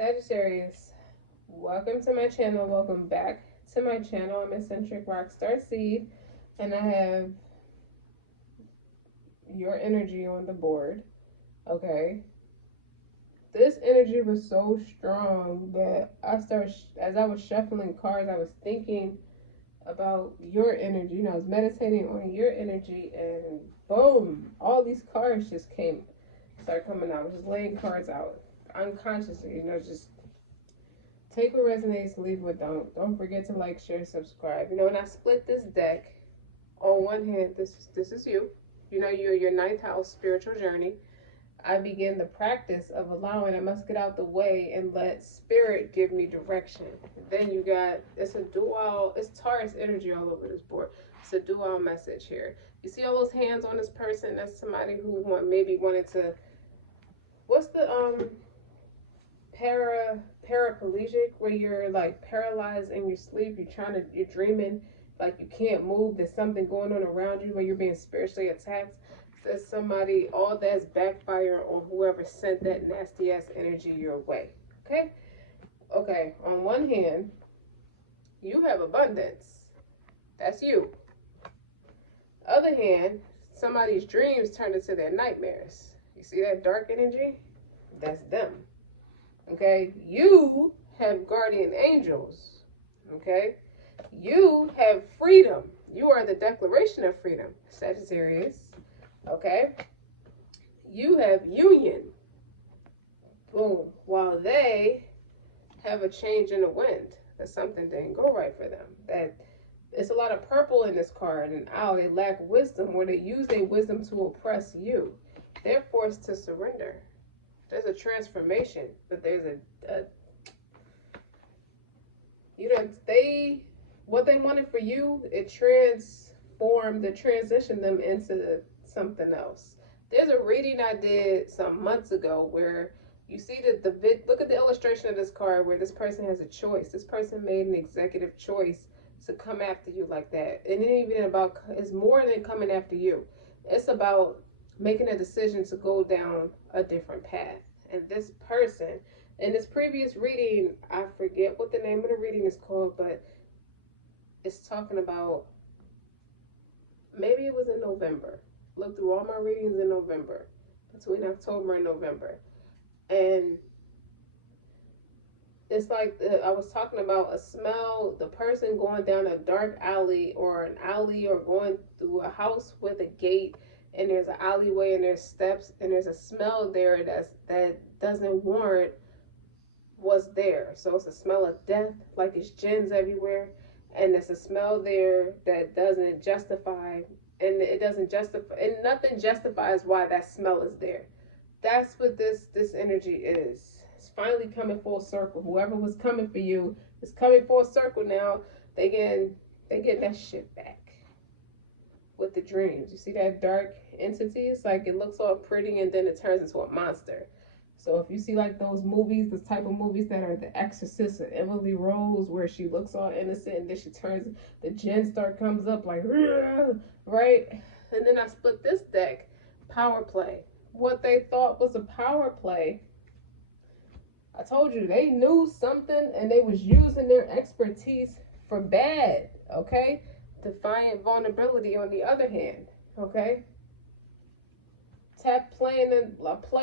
Sagittarius, welcome to my channel. Welcome back to my channel. I'm eccentric RockStar'Seed, and I have your energy on the board. Okay, this energy was so strong that as I was shuffling cards, I was thinking about your energy. I was meditating on your energy, and boom, all these cards just started coming out. I was just laying cards out unconsciously, just take what resonates, leave what don't. Don't forget to like, share, subscribe. When I split this deck, on one hand, this is you. You're your ninth house spiritual journey. I begin the practice of allowing, I must get out the way and let spirit give me direction. Then you got, it's Taurus energy all over this board. It's a dual message here. You see all those hands on this person? That's somebody who maybe wanted to, what's the, paraplegic, where you're like paralyzed in your sleep, you're dreaming like you can't move, there's something going on around you where you're being spiritually attacked. There's somebody, all that's backfire on whoever sent that nasty ass energy your way. Okay, on one hand, you have abundance. That's you. Other hand, somebody's dreams turned into their nightmares. You see that dark energy? That's them. Okay, you have guardian angels. Okay, you have freedom. You are the declaration of freedom, Sagittarius. Okay, you have union. Boom. While they have a change in the wind, that something didn't go right for them. That it's a lot of purple in this card, and they lack wisdom, where they use their wisdom to oppress you. They're forced to surrender. There's a transformation, but there's what they wanted for you, it transitioned them into something else. There's a reading I did some months ago where you see look at the illustration of this card, where this person has a choice. This person made an executive choice to come after you like that. And it's more than coming after you. It's about making a decision to go down a different path. And this person, in this previous reading, I forget what the name of the reading is called, but it's talking about, maybe it was in November. Look through all my readings in November, between October and November. And it's like I was talking about a smell, the person going down a dark alley, or an alley, or going through a house with a gate, and there's an alleyway and there's steps, and there's a smell there that doesn't warrant what's there. So it's a smell of death, like it's jinns everywhere, and there's a smell there that doesn't justify, and nothing justifies why that smell is there. That's what this energy is. It's finally coming full circle. Whoever was coming for you is coming full circle now. They get that shit back. With the dreams, you see that dark entity? It's like it looks all pretty and then it turns into a monster. So if you see like those movies, this type of movies that are The Exorcist or Emily Rose, where she looks all innocent and then she turns, the djinn comes up like, right? And then I split this deck, power play. What they thought was a power play, I told you, they knew something and they was using their expertise for bad, okay? Defiant vulnerability on the other hand, okay? Play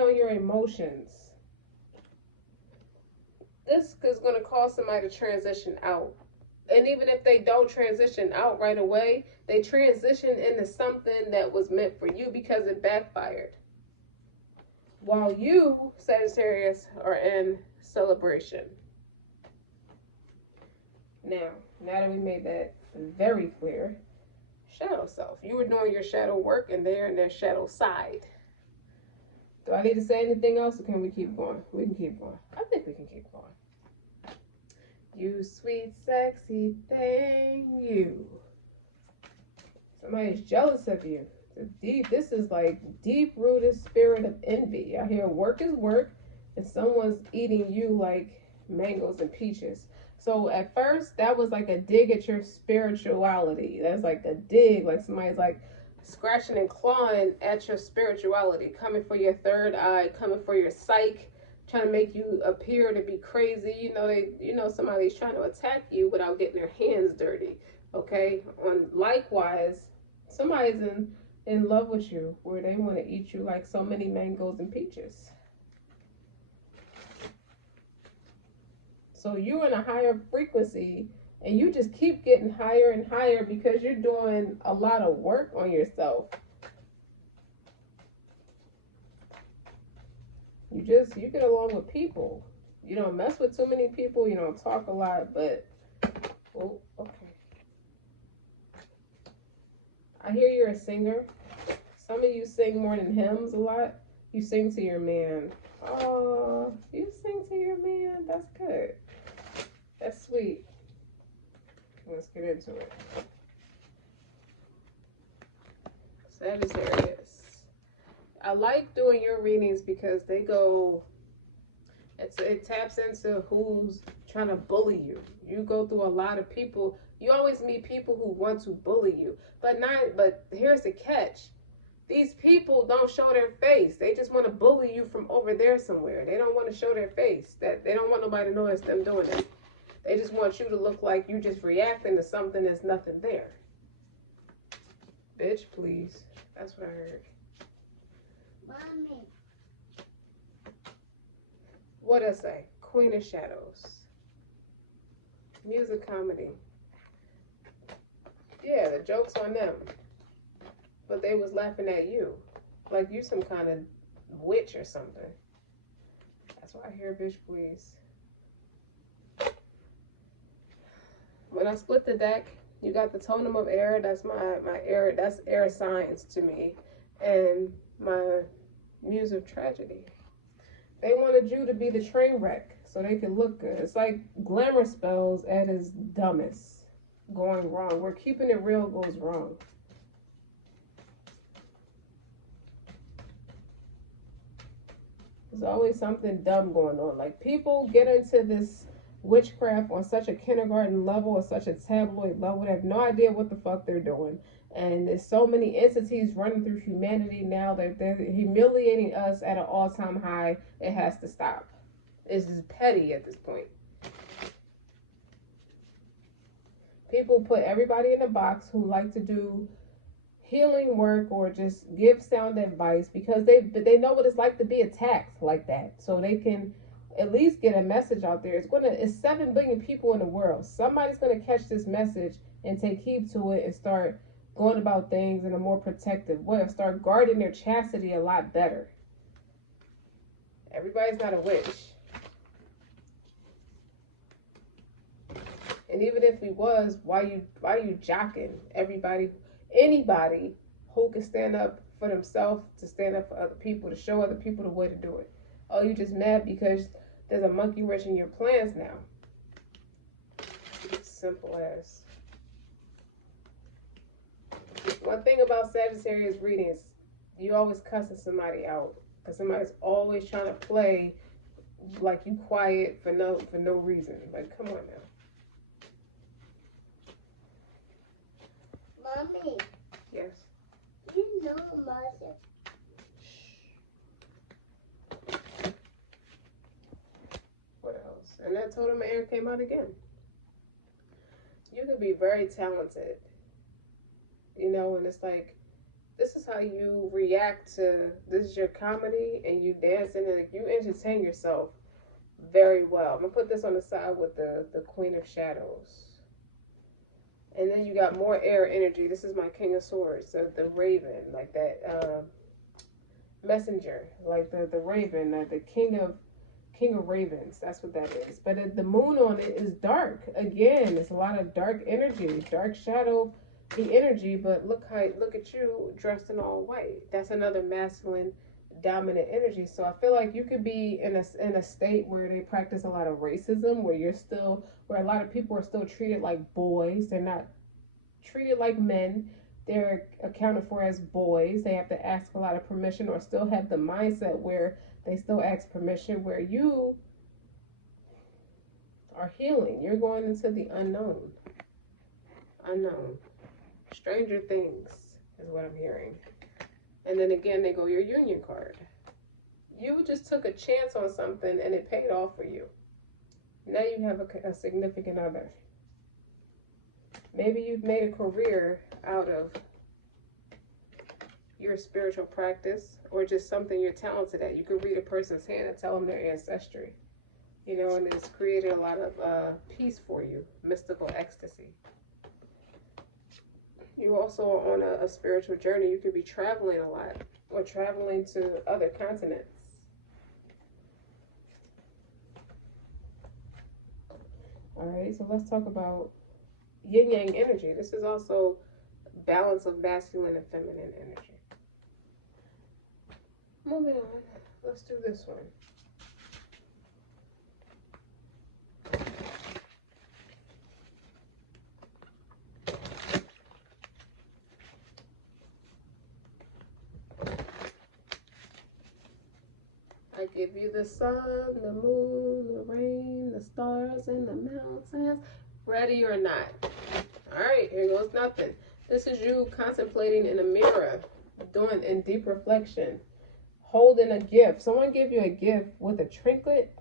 on your emotions. This is going to cause somebody to transition out. And even if they don't transition out right away, they transition into something that was meant for you because it backfired. While you, Sagittarius, are in celebration. Now that we made that very clear, shadow self. You were doing your shadow work and they're in their shadow side. Do I need to say anything else, or can we keep going? We can keep going. I think we can keep going. You sweet, sexy thing, you. Somebody's jealous of you. This is like deep-rooted spirit of envy. I hear work is work, and someone's eating you like mangoes and peaches. So at first, that was like a dig at your spirituality. That's like a dig, like somebody's like scratching and clawing at your spirituality, coming for your third eye, coming for your psyche, trying to make you appear to be crazy. Somebody's trying to attack you without getting their hands dirty. Okay. On likewise, somebody's in love with you where they want to eat you like so many mangoes and peaches. So you're in a higher frequency and you just keep getting higher and higher because you're doing a lot of work on yourself. You get along with people. You don't mess with too many people. You don't talk a lot, but oh, okay. I hear you're a singer. Some of you sing more than hymns a lot. You sing to your man. Oh, you sing to your man. That's good. That's sweet. Let's get into it. Sagittarius. I like doing your readings because they go, it taps into who's trying to bully you. You go through a lot of people. You always meet people who want to bully you. But here's the catch. These people don't show their face. They just want to bully you from over there somewhere. They don't want to show their face. That they don't want nobody to know it's them doing it. They just want you to look like you just reacting to something that's nothing there. Bitch, please. That's what I heard. Mommy. What'd I say? Queen of Shadows. Music comedy. Yeah, the joke's on them. But they was laughing at you. Like you some kind of witch or something. That's why I hear bitch please. When I split the deck, you got the totem of air. That's my air. That's air signs to me. And my muse of tragedy. They wanted you to be the train wreck so they could look good. It's like glamour spells at its dumbest going wrong. Where keeping it real goes wrong. There's always something dumb going on. Like people get into this witchcraft on such a kindergarten level or such a tabloid level. They have no idea what the fuck they're doing. And there's so many entities running through humanity now that they're humiliating us at an all-time high. It has to stop. It's just petty at this point. People put everybody in a box who like to do healing work or just give sound advice because they know what it's like to be attacked like that. So they can at least get a message out there. It's 7 billion people in the world. Somebody's gonna catch this message and take heed to it and start going about things in a more protective way, start guarding their chastity a lot better. Everybody's not a witch. And even if we was, why you jocking anybody who can stand up for themselves, to stand up for other people, to show other people the way to do it? Oh, you just mad because there's a monkey wrench in your plans now. Simple as. One thing about Sagittarius readings, you always cussing somebody out because somebody's always trying to play like you quiet for no reason. Like, come on now. Mommy. Yes. You know mother. What else? And that totem of air came out again. You can be very talented. And it's like, this is how you react to, this is your comedy, and you dancing, and you entertain yourself very well. I'm going to put this on the side with the Queen of Shadows. And then you got more air energy. This is my King of Swords, so the Raven, like that messenger, like the Raven, the King of Ravens. That's what that is. But the moon on it is dark. Again, it's a lot of dark energy, dark shadow, the energy. But look at you dressed in all white. That's another masculine dominant energy. So I feel like you could be in a state where they practice a lot of racism, where a lot of people are still treated like boys. They're not treated like men. They're accounted for as boys. They have to ask a lot of permission, or still have the mindset where they still ask permission, where you are healing. You're going into the unknown. Stranger things is what I'm hearing. And then again, they go your union card. You just took a chance on something and it paid off for you. Now you have a significant other. Maybe you've made a career out of your spiritual practice or just something you're talented at. You could read a person's hand and tell them their ancestry, and it's created a lot of peace for you, mystical ecstasy. You also are on a spiritual journey. You could be traveling a lot or traveling to other continents. All right, so let's talk about yin yang energy. This is also balance of masculine and feminine energy. Moving on, let's do this one. I give you the sun, the moon, the rain, the stars, and the mountains. Ready or not? All right, here goes nothing. This is you contemplating in a mirror, doing in deep reflection, holding a gift. Someone give you a gift with a trinket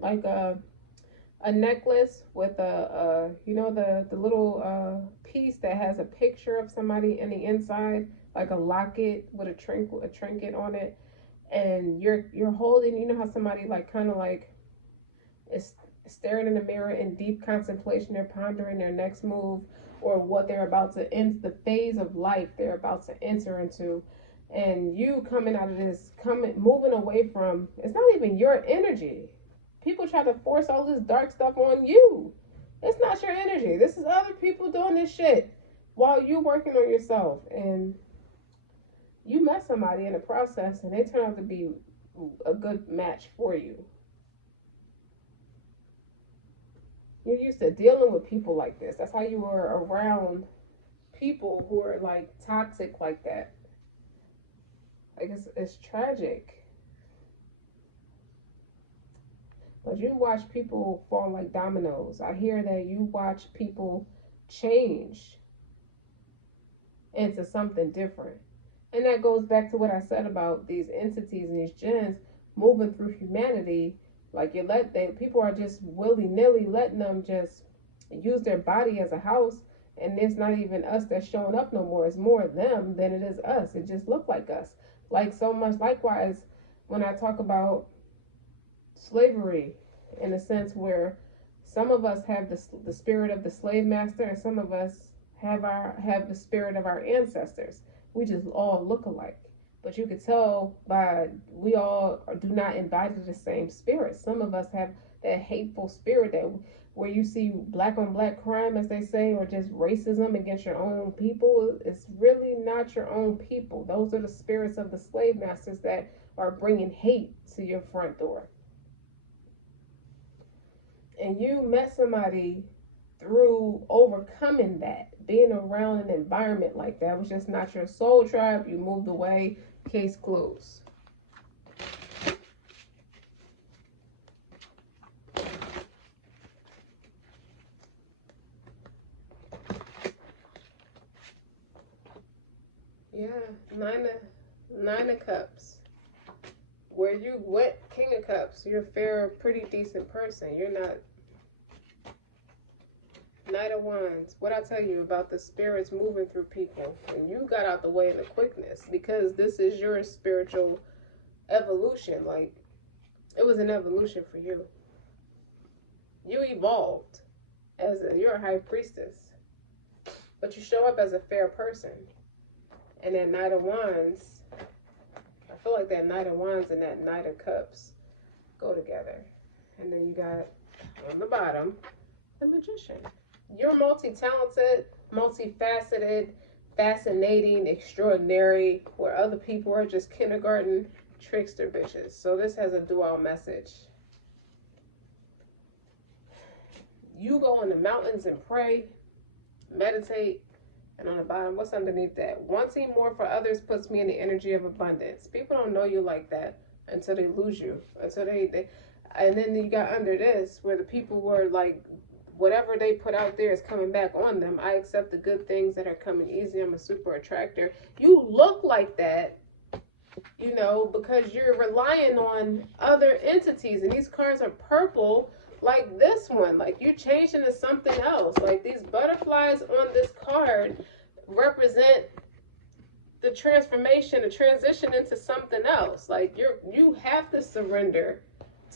like a necklace with the little piece that has a picture of somebody in the inside, like a locket with a trinket on it. And you're holding, how somebody like kind of like is staring in the mirror in deep contemplation. They're pondering their next move or what they're about to end, the phase of life they're about to enter into. And you coming out of this, moving away from, it's not even your energy. People try to force all this dark stuff on you. It's not your energy. This is other people doing this shit while you working on yourself. And you met somebody in the process and they turn out to be a good match for you. You're used to dealing with people like this. That's how you were around people who are like toxic like that. Like it's tragic. But you watch people fall like dominoes. I hear that you watch people change into something different. And that goes back to what I said about these entities and these jinns moving through humanity. Like people are just willy-nilly letting them just use their body as a house, and it's not even us that's showing up no more. It's more them than it is us. It just look like us. Like so much likewise when I talk about slavery, in a sense where some of us have the spirit of the slave master and some of us have the spirit of our ancestors. We just all look alike. But you could tell we all do not embody the same spirit. Some of us have that hateful spirit that where you see black on black crime, as they say, or just racism against your own people. It's really not your own people. Those are the spirits of the slave masters that are bringing hate to your front door. And you met somebody through overcoming that, being around an environment like that was just not your soul tribe. You moved away, case closed. Yeah, nine of cups. Where you went, king of cups. You're a fair, pretty decent person. You're not. Knight of Wands. What I tell you about the spirits moving through people, and you got out the way in the quickness because this is your spiritual evolution. Like it was an evolution for you. You evolved you're a high priestess, but you show up as a fair person. And that Knight of Wands, I feel like that Knight of Wands and that Knight of Cups go together. And then you got on the bottom the Magician. You're multi-talented, multifaceted, fascinating, extraordinary, where other people are just kindergarten trickster bitches. So this has a dual message. You go in the mountains and pray, meditate, and on the bottom, what's underneath that? Wanting more for others puts me in the energy of abundance. People don't know you like that until they lose you, until they and then you got under this where the people were like, whatever they put out there is coming back on them. I accept the good things that are coming easy. I'm a super attractor. You look like that you know, because you're relying on other entities. And these cards are purple, like this one. Like you're changing to something else. Like these butterflies on this card represent the transformation, the transition into something else. Like you have to surrender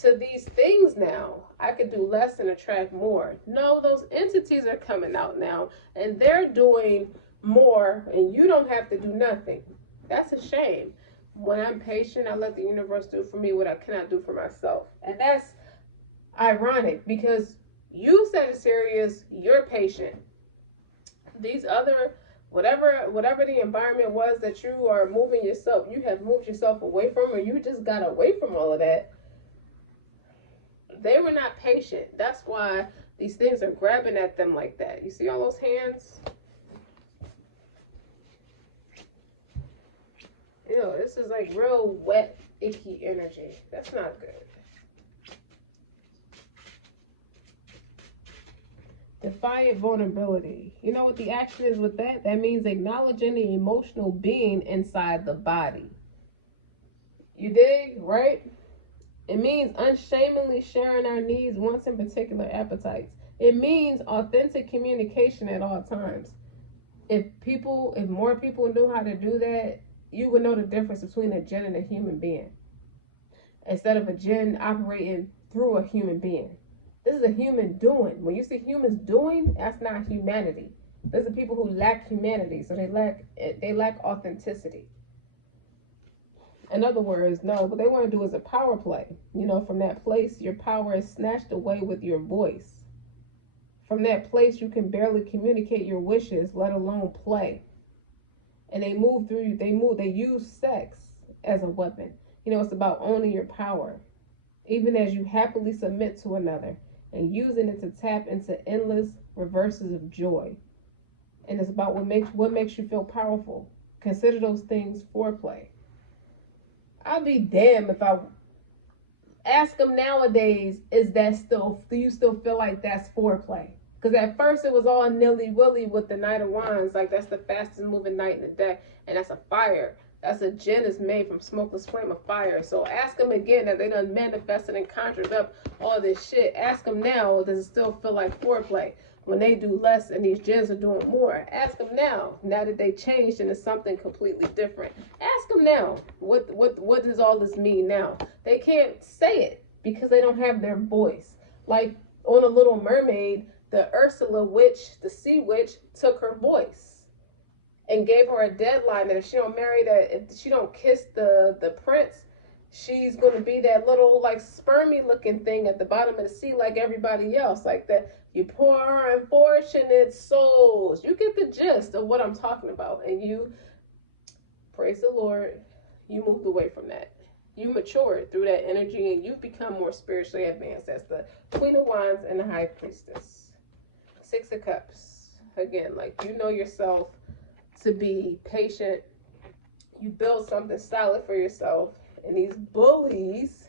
to these things now. I could do less and attract more. No, those entities are coming out now and they're doing more and you don't have to do nothing. That's a shame. When I'm patient, I let the universe do for me what I cannot do for myself. And that's ironic because you, Sagittarius, you're patient. These other, whatever the environment was that you are moving yourself, you have moved yourself away from, or you just got away from all of that. They were not patient. That's why these things are grabbing at them like that. You see all those hands? Ew, this is like real wet, icky energy. That's not good. Defiant vulnerability. You know what the action is with that? That means acknowledging the emotional being inside the body. You dig, right? It means unshamedly sharing our needs, wants, and particular appetites. It means authentic communication at all times. If more people knew how to do that, you would know the difference between a jinn and a human being. Instead of a jinn operating through a human being. This is a human doing. When you see humans doing, that's not humanity. Those are people who lack humanity, so they lack authenticity. In other words, no, what they want to do is a power play. You know, from that place, your power is snatched away with your voice. From that place, you can barely communicate your wishes, let alone play. And they move through you. They use sex as a weapon. You know, it's about owning your power. Even as you happily submit to another and using it to tap into endless reverses of joy. And it's about what makes you feel powerful. Consider those things foreplay. I'll be damned if I ask them nowadays, do you still feel like that's foreplay? Because at first it was all nilly-willy with the Knight of Wands. Like, that's the fastest moving knight in the deck. And that's a fire. That's a jinn is made from smokeless flame of fire. So ask them again that they done manifested and conjured up all this shit. Ask them now, does it still feel like foreplay? When they do less and these jinns are doing more. Ask them now that they changed into something completely different. Ask them now, what does all this mean now? They can't say it because they don't have their voice. Like on A Little Mermaid, the Ursula witch, the sea witch, took her voice and gave her a deadline that if she don't if she don't kiss the prince, she's going to be that little like spermy looking thing at the bottom of the sea like everybody else. Like that, you poor unfortunate souls. You get the gist of what I'm talking about. And you, praise the Lord, you moved away from that. You matured through that energy and you've become more spiritually advanced. That's the Queen of Wands and the High Priestess. Six of Cups. Again, like you know yourself to be patient. You build something solid for yourself. And these bullies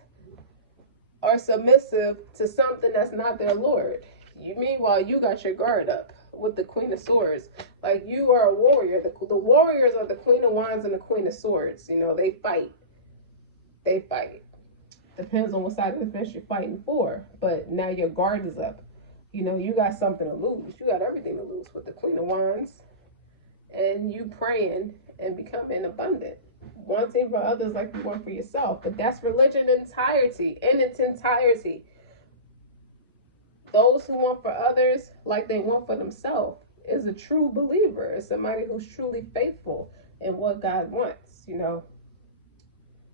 are submissive to something that's not their lord. Meanwhile, you got your guard up with the Queen of Swords. Like you are a warrior. The warriors are the Queen of Wands and the Queen of Swords. You know, they fight. They fight. Depends on what side of the fence you're fighting for. But now your guard is up. You know, you got something to lose. You got everything to lose with the Queen of Wands. And you praying and becoming abundant. Wanting for others like you want for yourself. But that's religion in its entirety. Those who want for others like they want for themselves is a true believer. It's somebody who's truly faithful in what God wants, you know.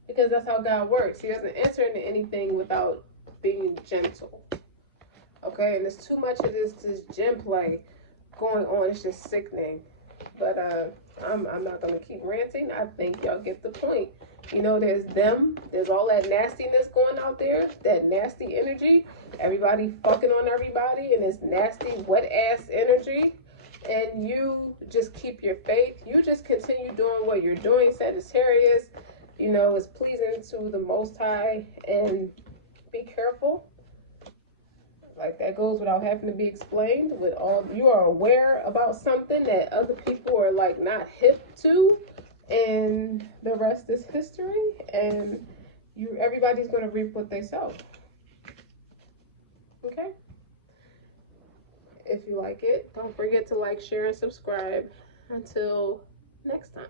Because that's how God works. He doesn't enter into anything without being gentle. Okay, and there's too much of this gym play going on. It's just sickening. But I'm not going to keep ranting. I think y'all get the point. You know, there's all that nastiness going out there, that nasty energy. Everybody fucking on everybody and this nasty, wet-ass energy. And you just keep your faith. You just continue doing what you're doing, Sagittarius. You know, it's pleasing to the Most High. And be careful. Like that goes without having to be explained. You are aware about something that other people are like not hip to, and the rest is history. And everybody's going to reap what they sow. Okay? If you like it, don't forget to like, share, and subscribe. Until next time.